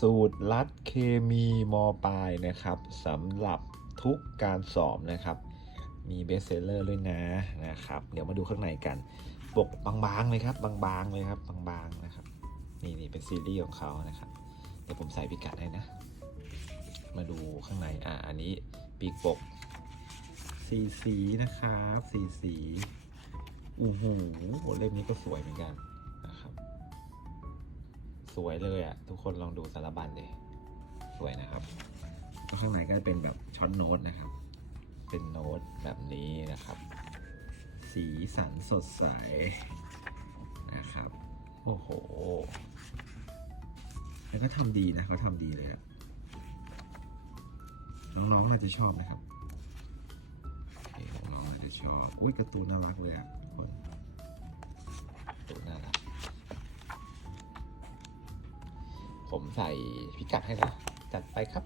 สูตรลัดเคมีมปลายนะครับสำหรับทุกการสอบนะครับ มีเบสเซลเลอร์ด้วยนะนะครับ เดี๋ยวมาดูข้างในกัน ปกบางๆเลยครับ บางๆเลยครับบางๆนะครับ นี่นี่เป็นซีรีส์ของเขานะครับ เดี๋ยวผมใส่พิกัดให้นะ มาดูข้างในอ่าอันนี้ปีกปกสีสีนะครับ สีสีอู้หูเล่มนี้ก็สวยเหมือนกัน วยเลยอะ่ะ ทุกคนลองดูสารบัญเลยสวยนะครับแล้วข้างในก็เป็นแบบช็อตโน้ตนะครับ เป็นโน้ตแบบนี้นะครับ สีสันสดใสนะครับ โอ้โห แล้วก็ทำดีนะเขาทำดีเลยครับน้องๆน่าจะชอบนะครับโอเคน้องๆน่าจะชอบอุ้ยการ์ตูนน่ารักเลยอะทุกคน ผมใส่พิกัดให้นะจัดไปครับ